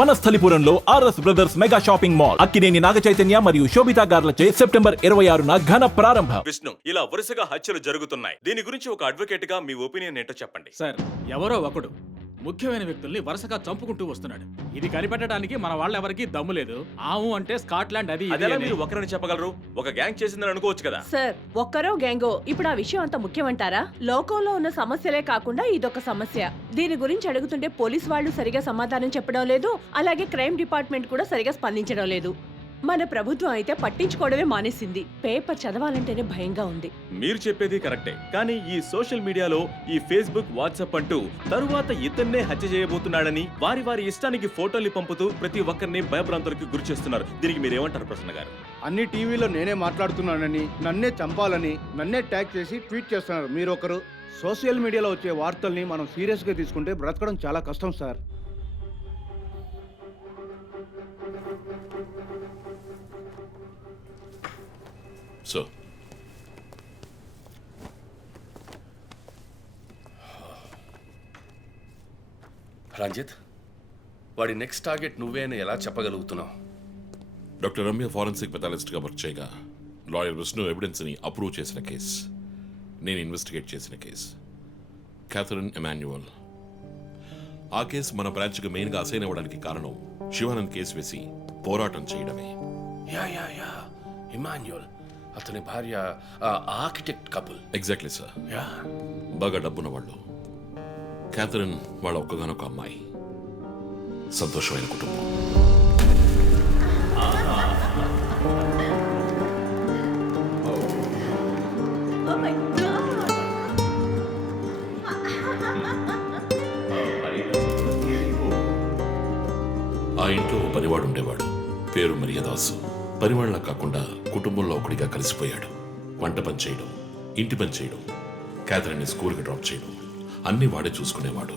వనస్థలిపురంలో RS brothers mega shopping mall Akkineni Naga Chaitanya మరియు Sobhita గార్లచే September 26న ఘన ప్రారంభం. విష్ణు, ఇలా వరుసగా హత్యలు జరుగుతున్నాయి. దీని గురించి ఒక అడ్వకేట్ గా మీ ఒపీనియన్ ఏంటో చెప్పండి. సార్, ఎవరో ఒకడు ముఖ్యమైన వ్యక్తుల్ని వరుసగా చంపుకుంటూ వస్తున్నాడు. ఇది కనిపెట్టడానికి మన వాళ్ళెవరికి దమ్ము లేదు. ఆవు అంటే స్కాట్లాండ్ అది ఇది అదేలా అని. మీరు ఒకరని చెప్పగలరు? ఒక గ్యాంగ్ చేసిందని అనుకోవచ్చు కదా. సార్, ఒక్కరో గ్యాంగో ఇప్పుడు ఆ విషయం అంత ముఖ్యమంటారా? లోకంలో ఉన్న సమస్యలే కాకుండా ఇదొక సమస్య. దీని గురించి అడుగుతుంటే పోలీస్ వాళ్ళు సరిగా సమాధానం చెప్పడం లేదు, అలాగే క్రైమ్ డిపార్ట్మెంట్ కూడా సరిగా స్పందించడం లేదు. మన ప్రభుత్వం అయితే పట్టించుకోవడమే మానేసింది. పేపర్ చదవాలంటేనే భయంగా ఉంది. మీరు చెప్పేది కరెక్టే, కానీ ఈ సోషల్ మీడియాలో ఈ ఫేస్బుక్, వాట్సాప్ అంటూ తరువాత ఇతన్నే హత్య చేయబోతున్నాడని వారి వారి ఇష్టానికి ఫోటోలు పంపుతూ ప్రతి ఒక్కరిని భయభ్రాంతులకు గురి చేస్తున్నారు. దీనికి మీరేమంటారు ప్రసన్న గారు? అన్ని టీవీలో నేనే మాట్లాడుతున్నానని, నన్నే చంపాలని, నన్నే ట్యాగ్ చేసి ట్వీట్ చేస్తున్నారు మీరొకరు. సోషల్ మీడియాలో వచ్చే వార్తల్ని మనం సీరియస్గా తీసుకుంటే బ్రతకడం చాలా కష్టం సార్. సో రంజిత్, వాడి నెక్స్ట్ టార్గెట్ నువ్వే అని ఎలా చెప్పగలుగుతున్నావు? డాక్టర్ రమ్య ఫారెన్సిక్ పెథాలజిస్ట్గా వర్క్ చేయగా లాయర్ విష్ణు ఎవిడెన్స్ని అప్రూవ్ చేసిన కేస్, నేను ఇన్వెస్టిగేట్ చేసిన కేస్. Catherine Emmanuel. ఆ కేసు మన బ్రాంచ్కి మెయిన్గా అసైన్ అవ్వడానికి కారణం శివానంద్ కేసు వేసి పోరాటం చేయడమే. యా యా యా ఇమాన్యుయల్, అతని భార్య architect couple. Exactly sir. Yeah, బాగా డబ్బున్న వాళ్ళు. క్యాథరిన్ వాళ్ళ ఒక్కగానొక అమ్మాయి. సంతోషమైన కుటుంబం. ఆ ఇంట్లో ఓ పనివాడు ఉండేవాడు, పేరు మరియదాసు. పనివాళ్ళ కాకుండా కుటుంబంలో ఒకడిగా కలిసిపోయాడు. వంట పని చేయడం, ఇంటి పని చేయడం, క్యాథరిన్ని స్కూల్కి డ్రాప్ చేయడం అన్నీ వాడే చూసుకునేవాడు.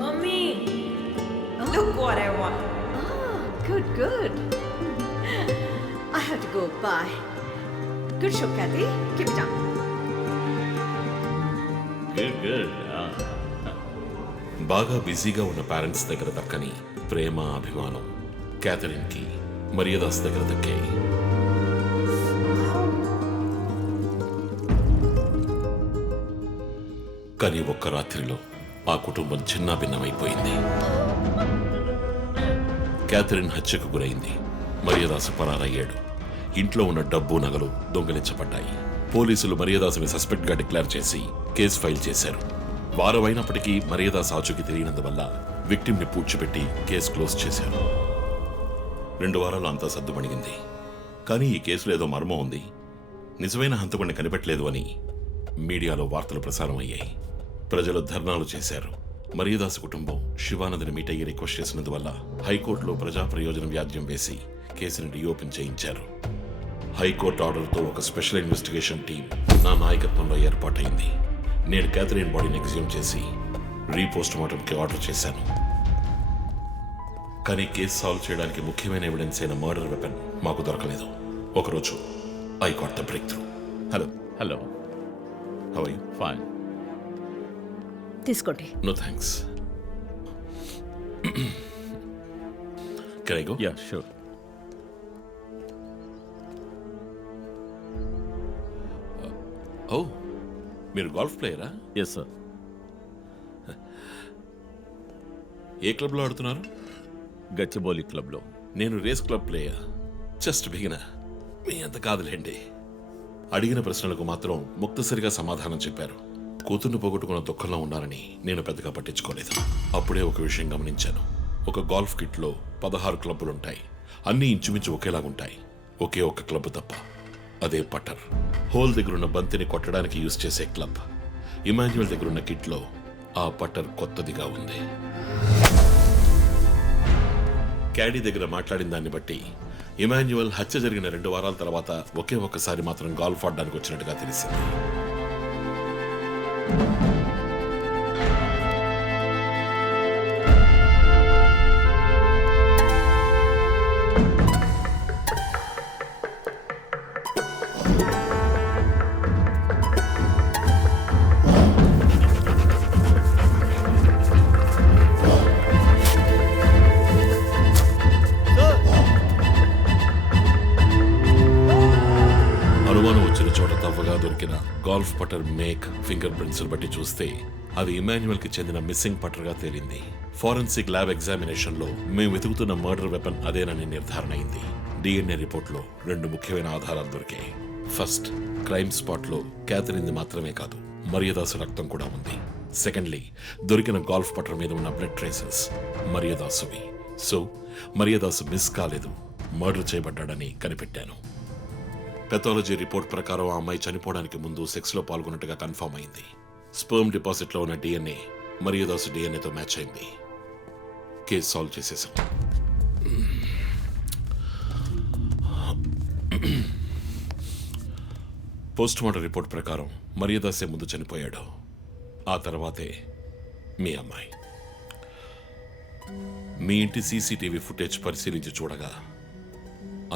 Mummy, Look what I want. Good good. I have to go. Bye. Good show, Kathy. Keep it up. బాగా బిజీగా ఉన్న పేరెంట్స్ దగ్గర దక్కని ప్రేమ, అభిమానం క్యాథరిన్కి మరియదాస్ దగ్గర దక్కాయి. కానీ ఒక్క రాత్రిలో ఆ కుటుంబం చిన్నాభిన్నమైపోయింది. క్యాథరిన్ హత్యకు గురైంది. మరియదాసు పరారయ్యాడు. ఇంట్లో ఉన్న డబ్బు, నగలు దొంగిలించబడ్డాయి. పోలీసులు మరియదాసుని సస్పెక్ట్గా డిక్లేర్ చేసి కేసు ఫైల్ చేశారు. వారం అయినప్పటికీ మరియదాస్ ఆచూకీ తెలియనందువల్ల విక్టిమ్ని పూడ్చిపెట్టి కేసు క్లోజ్ చేశారు. 2 వారాలు అంతా సర్దుమణిగింది. కానీ ఈ కేసులో ఏదో మర్మం ఉంది, నిజమైన హంతకుడిని కనిపెట్టలేదు అని మీడియాలో వార్తలు ప్రసారం అయ్యాయి. ప్రజలు ధర్నాలు చేశారు. మరియదాస్ కుటుంబం శివానందని మీట్ అయ్యి రిక్వెస్ట్ చేసినందువల్ల హైకోర్టులో ప్రజా ప్రయోజన వ్యాజ్యం వేసి కేసుని రీఓపెన్ చేయించారు. హైకోర్టు ఆర్డర్తో ఒక స్పెషల్ ఇన్వెస్టిగేషన్ టీం నా నాయకత్వంలో ఏర్పాటైంది. నేను క్యాథరిన్ బాడీని ఎగ్జ్యూమ్ చేసి రీపోస్ట్ మార్టంకి ఆర్డర్ చేశాను. కానీ కేసు సాల్వ్ చేయడానికి ముఖ్యమైన ఎవిడెన్స్ అయిన మర్డర్ వెపన్ మాకు దొరకలేదు. ఒకరోజు I got the breakthrough. Hello hello, how are you? Fine. తీసుకోండి. No thanks. Can I go? Ya sure. Oh, మీరు గోల్ఫ్ ప్లేయరా? Yes sir. ఏ క్లబ్లో ఆడుతున్నారు? గచ్చిబౌలి క్లబ్లో. నేను race club player, just beginner. మీ అంత కాదులేండి. అడిగిన ప్రశ్నలకు మాత్రం ముక్తసరిగా సమాధానం చెప్పారు. కూతుర్ని పోగొట్టుకున్న దుఃఖంలో ఉన్నారని నేను పెద్దగా పట్టించుకోలేదు. అప్పుడే ఒక విషయం గమనించాను. ఒక గోల్ఫ్ కిట్లో 16 క్లబ్బులుంటాయి. అన్నీ ఇంచుమించు ఒకేలాగుంటాయి. ఒకే ఒక్క క్లబ్ తప్ప, అదే పట్టర్. హోల్ దగ్గరున్న బంతిని కొట్టడానికి యూజ్ చేసే క్లబ్. ఇమాన్యువల్ దగ్గరున్న కిట్లో ఆ పట్టర్ కొత్తదిగా ఉంది. క్యాడీ దగ్గర మాట్లాడిన దాన్ని బట్టి ఇమాన్యువల్ హత్య జరిగిన 2 వారాల తర్వాత ఒకే ఒక్కసారి మాత్రం గోల్ఫ్ ఆడడానికి వచ్చినట్టుగా తెలిసింది. అనుమానం వచ్చిన చోట తవ్వగా దొరికిన గాల్ఫ్ పటర్ మేక్ ఫింగర్ ప్రింట్స్ బట్టి చూస్తే అది ఇమాన్యుయల్ కి చెందిన మిస్సింగ్ పట్టర్గా తేలింది. ఫోరెన్సిక్ ల్యాబ్ ఎగ్జామినేషన్ లో మేము వెతుకుతున్న మర్డర్ వెపన్ అదేనని నిర్ధారణ అయింది. డిఎన్ఏ రిపోర్ట్ లో 2 ముఖ్యమైన ఆధారాలు దొరికాయి. ఫస్ట్, క్రైమ్ స్పాట్ లో క్యాథరిన్ మాత్రమే కాదు, మరియదాసు రక్తం కూడా ఉంది. సెకండ్లీ, దొరికిన గాల్ఫ్ పటర్ మీద ఉన్న బ్లడ్ ట్రేసెస్ మరియదాసువి. సో మరియదాసు మిస్ కాలేదు, మర్డర్ చేయబడ్డాడని కనిపెట్టాను. పెథాలజీ రిపోర్ట్ ప్రకారం ఆ అమ్మాయి చనిపోవడానికి ముందు సెక్స్ లో పాల్గొన్నట్టుగా కన్ఫర్మ్ అయింది. స్పర్మ్ డిపాజిట్ లో ఉన్న డిఎన్ఏ మరియదాసు డిఎన్ఏతో మ్యాచ్ అయింది. కేసు సాల్వ్ చేసేసాం. పోస్ట్ మార్టం రిపోర్ట్ ప్రకారం మరియదాసే ముందు చనిపోయాడు, ఆ తర్వాతే మీ అమ్మాయి. మీ ఇంటి సీసీటీవీ ఫుటేజ్ పరిశీలించి చూడగా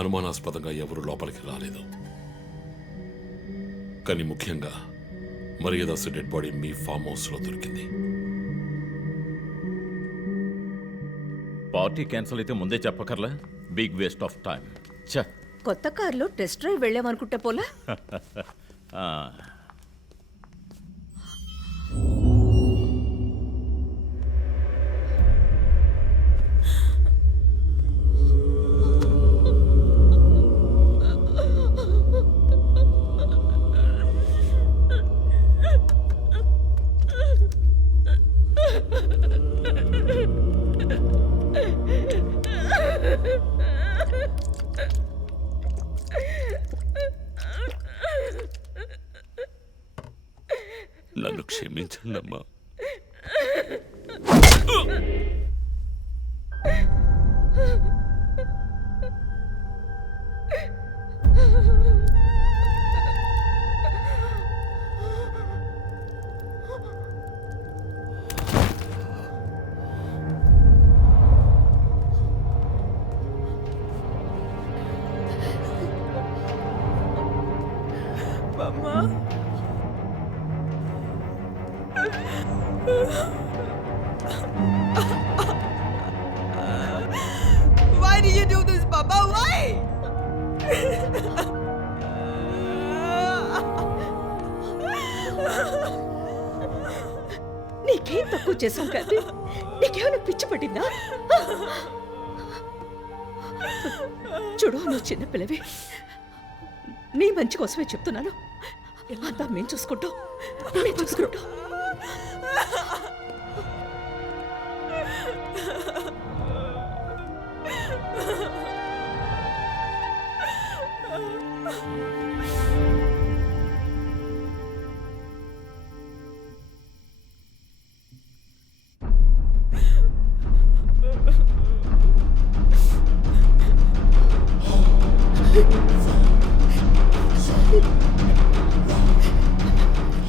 అనుమానాస్పదంగా ఎవరు లోపలికి రాలేదు. కానీ ముఖ్యంగా మరియదాసు డెడ్ బాడీ మీ ఫామ్ హౌస్ లో దొరికింది. పార్టీ క్యాన్సిల్ అయితే ముందే చెప్పకర్లా, బిగ్ వేస్ట్ ఆఫ్ టైం. ఛ కొత్త కార్లో టెస్ట్ డ్రైవ్ వెళ్ళామనుకుంటే పోలా. నన్ను క్షమించండమ్మా. Why did you do this, Papa? Why? నీకేం తక్కువ చేసాం కదా? నీకేమైనా పిచ్చి పట్టిందా? చూడు, నువ్వు చిన్నపిల్లవి, నీ మంచి కోసమే చెప్తున్నాను. అంతా మేము చూసుకుంటాం.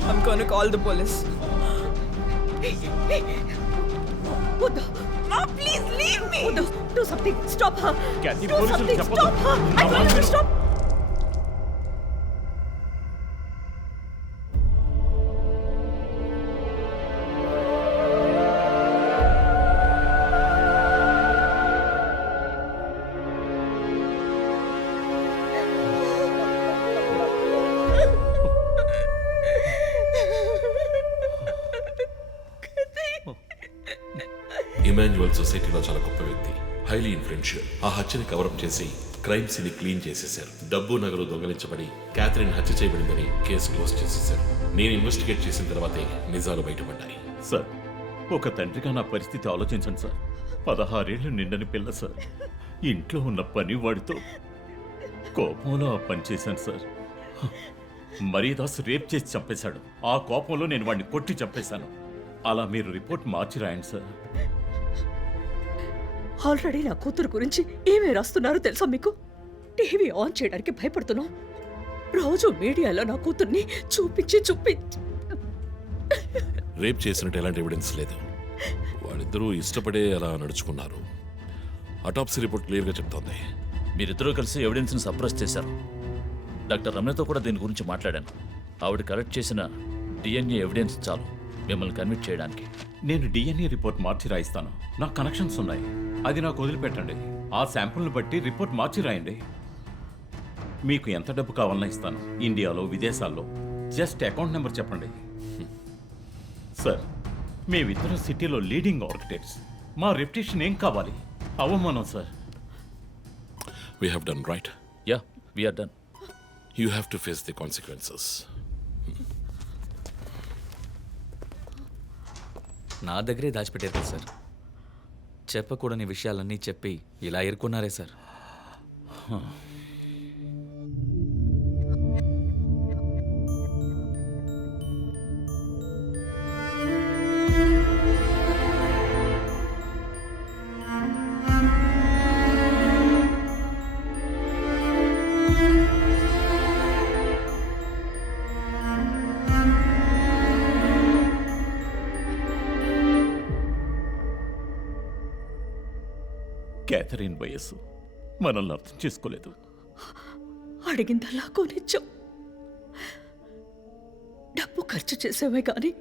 I'm gonna call the police. వద్దు. Mom, please leave me. వద్దు. Do something. Stop her. Kathy, Do పోలీసులు something. చెప్పొద్దు. Stop her. I told you to stop. Emmanuel సొసైటీలో చాలా గొప్ప వ్యక్తి, హైలీ ఇన్ఫ్లుయెన్షియల్. ఆ హత్యని కవరప్ చేసి క్రైమ్ సీన్ క్లీన్ చేసేశారు. డబ్బు నగలు దొంగలించబడి క్యాథరిన్ హత్య చేయబడిందని కేసు క్లోజ్ చేసేశారు. నేను ఇన్వెస్టిగేట్ చేసిన తర్వాతే నిజాలు బయటపడ్డాయి. సార్, ఒక తండ్రిగా నా పరిస్థితి ఆలోచించండి సార్. 16 ఏళ్ళు నిండని పిల్ల సార్. ఇంట్లో ఉన్న పని వాడితో కోపంలో ఆ పని చేశాను సార్. మరియదాస్ రేప్ చేసి చంపేశాడు. ఆ కోపంలో నేను వాడిని కొట్టి చంపేశాను. అలా మీరు రిపోర్ట్ మార్చి రాయండి సార్. ఆల్రెడీ నా కూతురు గురించి ఏమేమి రాస్తున్నారో తెలుసా మీకు? టీవీ ఆన్ చేయడానికి భయపడుతున్నాం. రోజు మీడియాలో నా కూతుర్ని చూపించి రేప్ చేసినట్టు ఎలాంటి ఎవిడెన్స్ లేదు. వాళ్ళిద్దరూ ఇష్టపడే అలా నడుచుకున్నారు. అటాప్సీ రిపోర్ట్ క్లియర్గా చెప్తోంది. మీరిద్దరూ కలిసి ఎవిడెన్స్ని సప్రెస్ చేశారు. డాక్టర్ రమ్యతో కూడా దీని గురించి మాట్లాడాను. ఆవిడ కలెక్ట్ చేసిన డిఎన్ఏ ఎవిడెన్స్ చాలు మిమ్మల్ని కన్విట్ చేయడానికి. నేను డిఎన్ఏ రిపోర్ట్ మార్చి రాయిస్తాను. నాకు కనెక్షన్స్ ఉన్నాయి. అది నాకు వదిలిపెట్టండి. ఆ శాంపుల్ని బట్టి రిపోర్ట్ మార్చి రాయండి. మీకు ఎంత డబ్బు కావాలన్నా ఇస్తాను. ఇండియాలో, విదేశాల్లో. జస్ట్ అకౌంట్ నెంబర్ చెప్పండి. సార్, మేమిద్దరం సిటీలో లీడింగ్ ఆర్కిటెక్ట్స్. మా రెప్యుటేషన్ ఏం కావాలి? అవమానం sir. We have done right. Yeah we are done. You have to face the consequences. నా దగ్గరే దాచిపెట్టారు కదా సార్. చెప్పకూడని విషయాలన్నీ చెప్పి ఇలా ఎరుకున్నారే సార్. క్యాథరిన్ వయస్సు మనల్ని అర్థం చేసుకోలేదు. అడిగిందల్లా కొనిచ్చాం. డబ్బు ఖర్చు చేసామే కానీ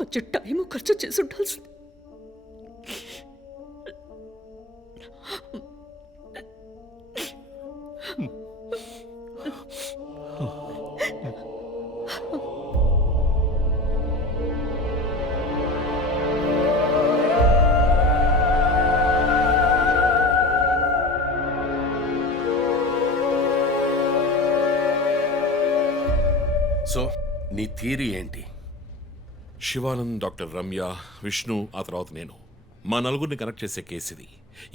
కొంచెం టైము ఖర్చు చేసి ఉండాల్సింది. సో నీ థియరీ ఏంటి? శివానంద్, డాక్టర్ రమ్య, విష్ణు, ఆ తర్వాత నేను, మా నలుగురిని కనెక్ట్ చేసే కేసు ఇది.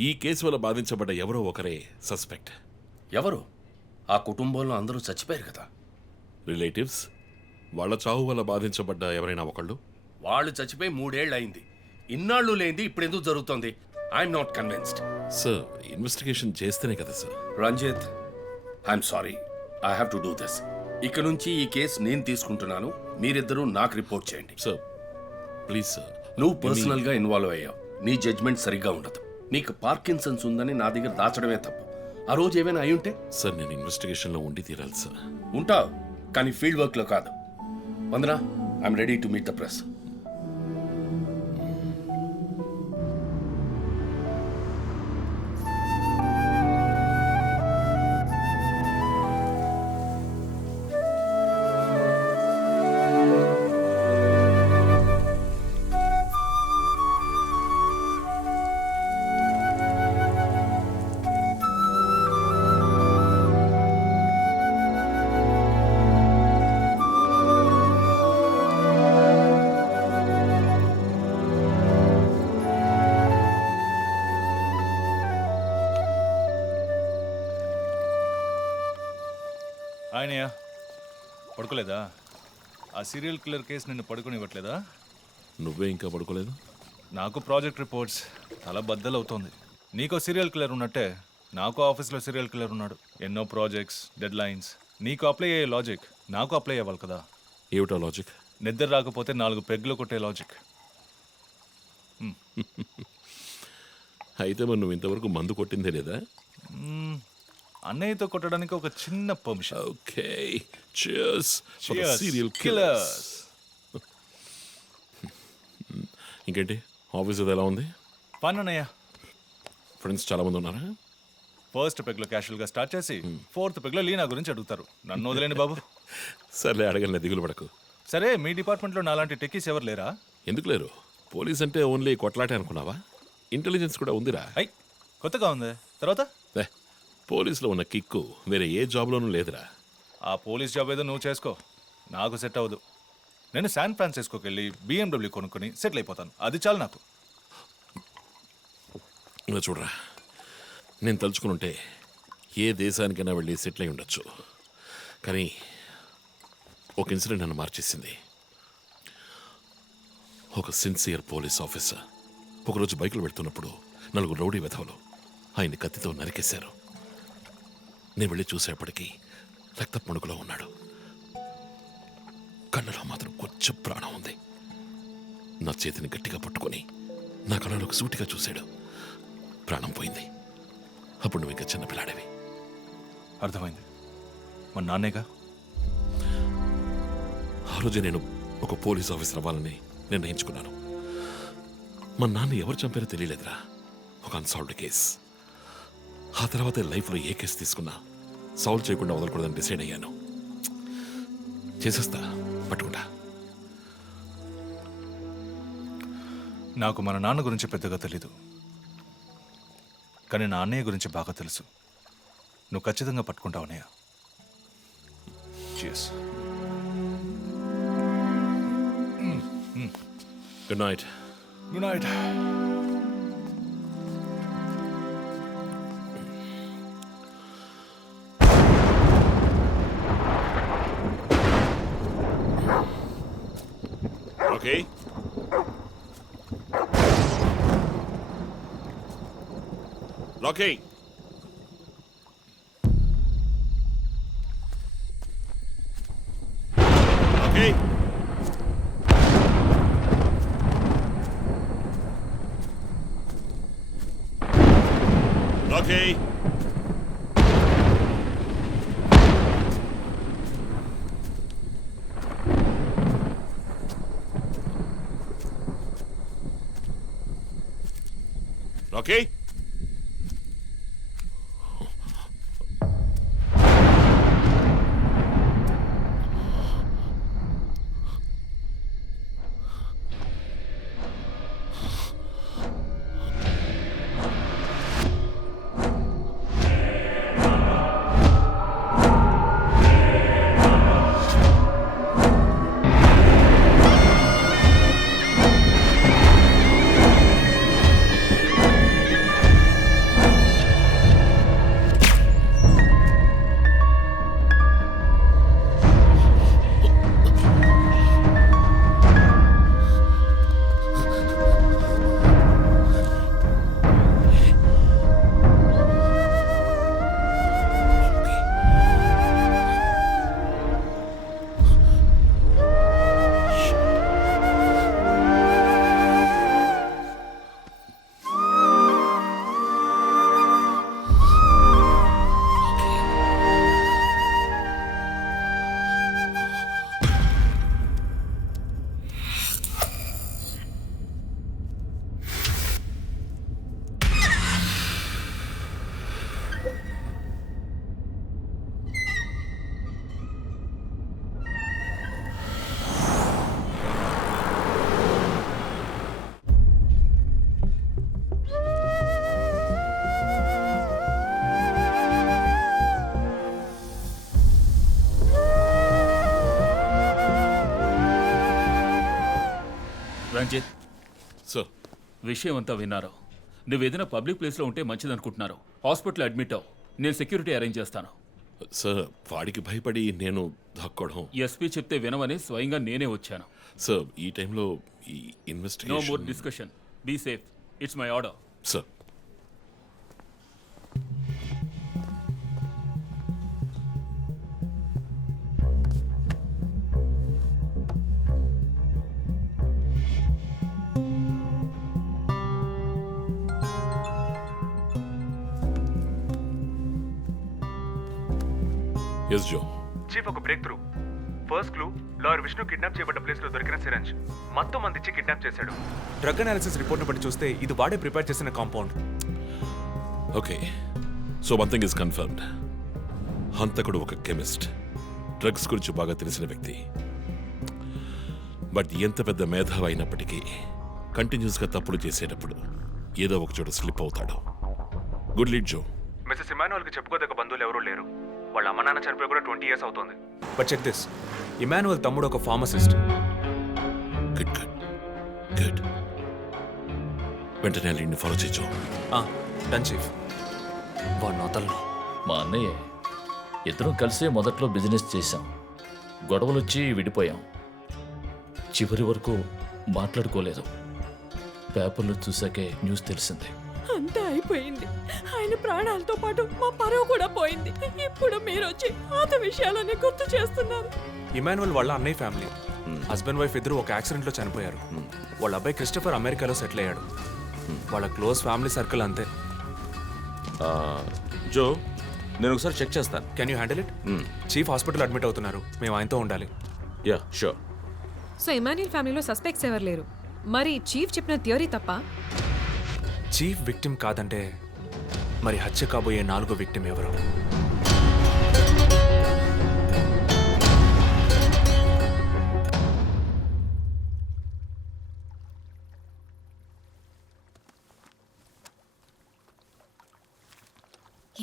ఈ కేసు వల్ల బాధించబడ్డ ఎవరో ఒకరే సస్పెక్ట్. ఎవరు? ఆ కుటుంబంలో అందరూ చచ్చిపోయారు కదా. రిలేటివ్స్. వాళ్ళ చావు వల్ల బాధించబడ్డ ఎవరైనా ఒకళ్ళు. వాళ్ళు చచ్చిపోయి 3 ఏళ్ళు అయింది. ఇన్నాళ్ళు లేనిది ఇప్పుడు ఎందుకు జరుగుతోంది? I'm not convinced. Sir, investigation చేస్తేనే కదా sir. Ranjith, I'm sorry, I have to do this. ఇక నుంచి ఈ కేసు నేను తీసుకుంటున్నాను. మీరిద్దరూ నాకు రిపోర్ట్ చేయండి. Sir please sir. నువ్వు పర్సనల్ గా ఇన్వాల్వ్ అయ్యావు. నీ జడ్జ్మెంట్ సరిగ్గా ఉండదు. నీకు పార్కిన్సన్స్ ఉందని నా దగ్గర దాచడమే తప్పు. ఆ రోజు ఏమైనా అయి ఉంటే? సార్, నేను ఇన్వెస్టిగేషన్లో ఉండి తీరాలి సార్. ఉంటావు, కానీ ఫీల్డ్ వర్క్ లో కాదు. Vandana, I'm ready to meet the press. ఆయనయ్య పడుకోలేదా? ఆ సీరియల్ కిల్లర్ కేసు నిన్ను పడుకోనివ్వట్లేదా? నువ్వే ఇంకా పడుకోలేదు? నాకు ప్రాజెక్ట్ రిపోర్ట్స్ చాలా బద్దలవుతోంది. నీకో సీరియల్ కిల్లర్ ఉన్నట్టే నాకు ఆఫీస్లో సీరియల్ కిల్లర్ ఉన్నాడు. ఎన్నో ప్రాజెక్ట్స్, డెడ్ లైన్స్. నీకు అప్లై అయ్యే లాజిక్ నాకు అప్లై అవ్వాలి కదా. ఏమిటా లాజిక్? నిద్ర రాకపోతే 4 పెగ్గులు కొట్టే లాజిక్. అయితే మరి నువ్వు ఇంతవరకు మందు కొట్టిందే లేదా? అన్నయ్యతో కొట్టడానికి ఒక చిన్న permission. Okay, cheers for the serial killers. ఇంకేంటి, ఆఫీస్ అది ఎలా ఉంది? ఫన్ అన్నయ్య. ఫ్రెండ్స్ చాలా మంది ఉన్నారా? ఫస్ట్ పెగ్లో క్యాషువల్గా స్టార్ట్ చేసి 4th పెగ్లో లీనా గురించి అడుగుతారు. నన్ను వదిలేండి బాబు. సర్లే, అడగలే, దిగులు పడకు. సరే, మీ డిపార్ట్మెంట్లో నాలాంటి టెక్కీస్ ఎవరు లేరా? ఎందుకు లేరు? పోలీస్ అంటే ఓన్లీ కొట్లాటే అనుకున్నావా? ఇంటెలిజెన్స్ కూడా ఉందిరా. అయ్, కొత్తగా ఉంది. తర్వాత పోలీసులో ఉన్న కిక్కు వేరే ఏ జాబ్లోనూ లేదురా. ఆ పోలీస్ జాబ్ ఏదో నువ్వు చేసుకో, నాకు సెట్ అవ్వదు. నేను శాన్ ఫ్రాన్సిస్కోకి వెళ్ళి BMW కొనుక్కొని సెటిల్ అయిపోతాను. అది చాలు నాకు. ఇలా చూడరా, నేను తలుచుకుని ఏ దేశానికైనా వెళ్ళి సెటిల్ అయి ఉండొచ్చు. కానీ ఒక ఇన్సిడెంట్ నన్ను మార్చేసింది. ఒక సిన్సియర్ పోలీస్ ఆఫీసర్ ఒకరోజు బైకులు పెడుతున్నప్పుడు 4 రౌడీ వెధవలు ఆయన్ని కత్తితో నరికేశారు. నేను వెళ్ళి చూసేపటికి రక్తపు మణుకులో ఉన్నాడు. కళ్ళలో మాత్రం కొంచెం ప్రాణం ఉంది. నా చేతిని గట్టిగా పట్టుకొని నా కళ్ళలోకి సూటిగా చూశాడు. ప్రాణం పోయింది. అప్పుడు నువ్వు ఇంకా చిన్నపిల్లాడేవి. అర్థమైంది. మా నాన్నేగా. ఆ రోజే నేను ఒక పోలీస్ ఆఫీసర్ అవ్వాలని నిర్ణయించుకున్నాను. మా నాన్న ఎవరు చంపారో తెలియలేదురా. ఒక అన్సాల్వ్డ్ కేస్. ఆ తర్వాత లైఫ్లో ఏ కేసు తీసుకున్నా సాల్వ్ చేయకుండా వదలకూడదని డిసైడ్ అయ్యాను. చేసేస్తా, పట్టుకుంటా. నాకు మన నాన్న గురించి పెద్దగా తెలీదు, కానీ నా అన్నయ్య గురించి బాగా తెలుసు. నువ్వు ఖచ్చితంగా పట్టుకుంటావు అన్నయ్య. Cheers. Good night. Good night. Okay. Rocky. Rocky. Rocky. Rocky? Ranjith, sir, విషయం అంతా విన్నారు. నువ్వు ఏదైనా పబ్లిక్ ప్లేస్లో ఉంటే మంచిదనుకుంటున్నారు. హాస్పిటల్ అడ్మిట్ అవ్వు, నేను సెక్యూరిటీ అరేంజ్ చేస్తాను. సార్, వాడికి భయపడి నేను దాక్కోవడం. ఎస్పీ చెప్తే వినవని స్వయంగా నేనే వచ్చాను. సార్, ఈ టైంలో ఈ no more investigation. Discussion, be safe, it's my order. Sir, yes జో. చీఫ్, ఒక breakthrough. First clue, lawyer Vishnu kidnap చేయబడ్డ ప్లేస్ లో దొరికిన సిరంజ్ మొత్తం మంది ఇచ్చి కిడ్నాప్ చేశాడు. డ్రగ్ అనాలిసిస్ రిపోర్ట్ బట్టి చూస్తే ఇది వాడే ప్రిపేర్ చేసిన compound. Okay, so one thing is confirmed. హంతకుడు ఒక కెమిస్ట్, డ్రగ్స్ గురించి బాగా తెలిసిన వ్యక్తి. బట్ ఎంత పెద్ద మేధావి అయినప్పటికీ కంటిన్యూస్గా తప్పులు చేసేటప్పుడు ఏదో ఒక చోట స్లిప్ అవుతాడు. గుడ్ లీడ్ జో. మిస్సెస్ ఇమానువల్కి చెప్పుకోదగ్గ బంధువులు ఎవరూ లేరు. వాళ్ళ అమ్మ నాన్న చనిపోయి కూడా 20 years అవుతుంది. బట్ చెక్ దిస్, ఇమానువల్ తమ్ముడు ఒక ఫార్మసిస్ట్. Good good good. వెంటనే లీడ్ని ఫాలో చేయొచ్చు. Done chief. వాడు నోతల్లో మా అన్నయ్య, ఇద్దరం కలిసే మొదట్లో బిజినెస్ చేశాం. గొడవలు వచ్చి విడిపోయాం. చివరి వరకు మాట్లాడుకోలేదు. పేపర్లో చూసాకే న్యూస్ తెలిసింది. అంతా అయిపోయింది. ఆయన ప్రాణాలతో పాటు మా పరువు కూడా పోయింది. ఇప్పుడు మీరు వచ్చి పాత విషయాలన్నీ గుర్తు చేస్తున్నారు. ఇమానువల్ వాళ్ళ అన్నయ్య ఫ్యామిలీ, హస్బెండ్ వైఫ్ ఇద్దరు ఒక యాక్సిడెంట్ లో చనిపోయారు. వాళ్ళ అబ్బాయి క్రిస్టఫర్ అమెరికాలో సెటిల్ అయ్యాడు. వాళ్ళ క్లోజ్ ఫ్యామిలీ సర్కిల్ అంతే. జో, నేను ఒకసారి చెక్ చేస్తాను. Can you handle it? Chief hospital admit అవుతున్నారు, మేము ఆయనతో ఉండాలి. Yeah sure. సో ఇమాన్యుయల్ ఫ్యామిలీలో సస్పెక్ట్స్ ఎవరు లేరు. మరి చీఫ్ చెప్పిన థియరీ తప్ప? చీఫ్ విక్టిమ్ కాదంటే మరి హత్య కాబోయే 4వ విక్టిమ్ ఎవరు?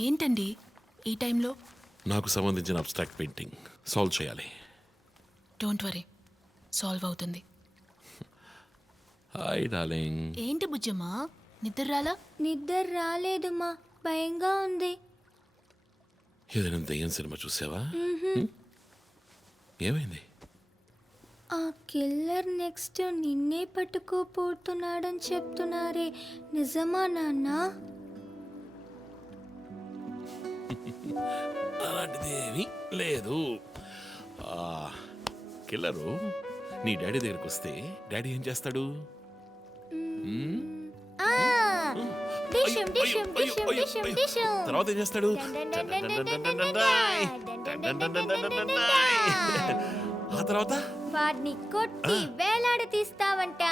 ఏంటండి ఈ టైంలో? నాకు సంబంధించిన అబ్స్ట్రాక్ట్ పెయింటింగ్ సాల్వ్ చేయాలి. డోంట్ వరీ, సాల్వ్ అవుతుంది. Hi darling. ఏంటి బుజ్జమ్మా, నిద్ర రాలా? నిద్ర రాలేదమ్మా, భయంగా ఉంది. ఏదైనా దెయ్యం సినిమా చూసావా? ఏమైంది? ఆ కిల్లర్ నెక్స్ట్ నిన్నే పట్టుకోపోతున్నాడని చెప్తున్నారే, నిజమా నాన్న? అలాంటిదేమీ లేదు. కిల్లరు నీ డాడీ దగ్గరికి వస్తే డాడీ ఏం చేస్తాడు? తర్వాత ఏం చేస్తాడు? ఆ తర్వాత వాడిని కొట్టి వేలాడ తీస్తావంట.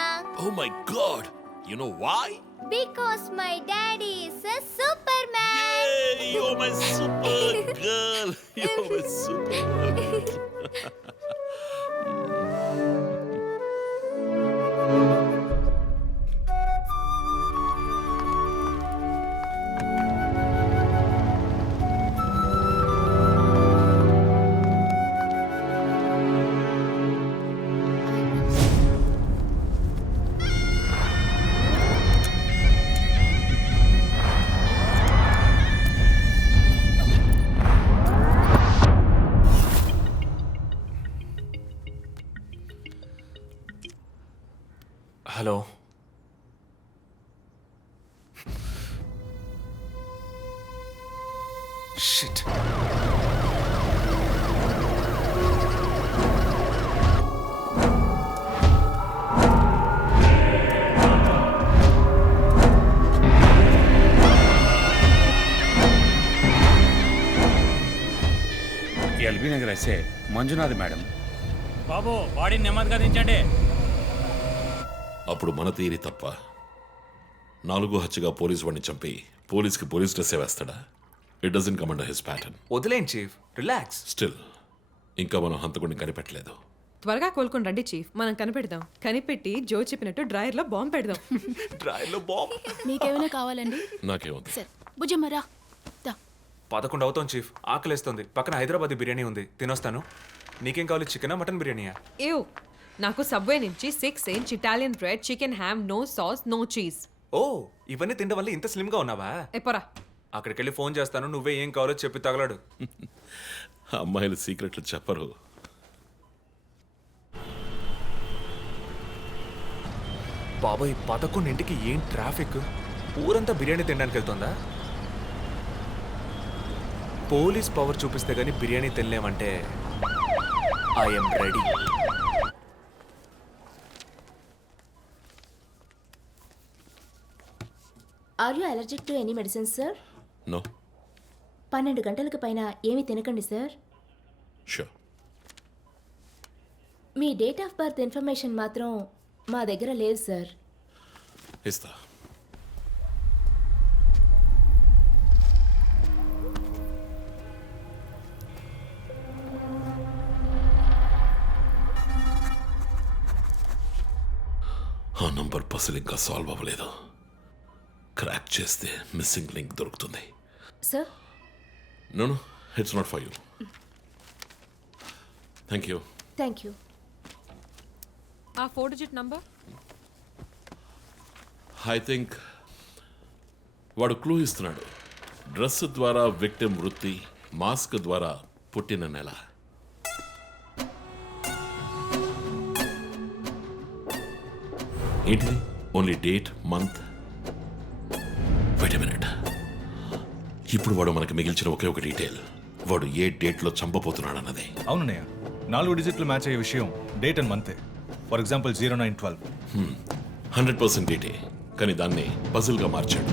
Oh my god, you know why? Because my daddy is a superman. You are my super girl. You are my super girl. Hello, shit. LB Nagar SA Manjunath madam. బాబు, బాడీని నెమ్మదిగా దించండి. అప్పుడు మన తీరి తప్ప 4 హత్యగా పోలీస్ వాడిని చంపి పోలీస్కి పోలీస్ డ్రెస్ వేస్తాడా? It doesn't come under his pattern. వదిలేండి చీఫ్, రిలాక్స్. స్టిల్ ఇంకా మనం హంతకుడిని కనిపెట్టలేదు. త్వరగా కోలుకొని రండి చీఫ్, మనం కనిపెడదాం. కనిపెట్టి జో చెప్పినట్టు డ్రాయర్లో బాంబు పెడదాం. డ్రాయర్లో బాంబ్? మీకేమైనా కావాలండి? నాకేముంది. సరే బుజ్జమ్మ రా. 11 అవుతాం చీఫ్, ఆకలేస్తుంది. పక్కన హైదరాబాద్ బిర్యానీ ఉంది, తినొస్తాను. నీకేం కావాలి, చికెనా మటన్ బిర్యానీయా? ఏవ్, నాకు సబ్వే నుంచి 6 inch Italian bread, chicken ham, no sauce, no cheese. Oh, ఇవన్నీ తినడం వల్ల ఇంత స్లిమ్ గా ఉన్నావా? ఎప్పరా, అక్కడికి వెళ్ళి ఫోన్ చేస్తాను, నువ్వే ఏం కావాలో చెప్పి తగలాడు. అమ్మాయిలు సీక్రెట్లు చెప్పరు. బాబాయ్, 11ంటికి ఏం ట్రాఫిక్! ఊరంతా బిర్యానీ తినడానికి వెళ్తుందా? పోలీస్ పవర్ చూపిస్తే గానీ బిర్యానీ తినలేమంటే I'm ready. Are you allergic to any medicine sir? No. 12 గంటలకు పైన ఏమీ తినకండి సార్. షూర్. మీ డేట్ ఆఫ్ బర్త్ ఇన్ఫర్మేషన్ మాత్రం మా దగ్గర లేదు సార్. ఇస్తా. ఆ నంబర్ పసిల్ ఇంకా సాల్వ్ అవ్వలేదు. క్రాక్ చేస్తే మిస్సింగ్ లింక్ దొరుకుతుంది. Sir? No, it's not for you. Thank you. Thank you. ఆ 4 డిజిట్ నంబర్? ఐ థింక్ వాడు క్లూ ఇస్తున్నాడు. డ్రెస్ ద్వారా విక్టిమ్ వృత్తి, మాస్క్ ద్వారా పుట్టిన నెల. ఏంటిది? Only date, month. Wait a minute. ఇప్పుడు వాడు మనకి మిగిల్చిన ఒకే ఒక డీటెయిల్, వాడు ఏ డేట్లో చంపబోతున్నాడు అన్నదే. అవునయ్య, 4 డిజిట్లు మ్యాచ్ అయ్యే విషయం డేట్ అండ్ మంతే. For example 0912. 100% డేటే, కానీ దాన్ని పజిల్గా మార్చాడు.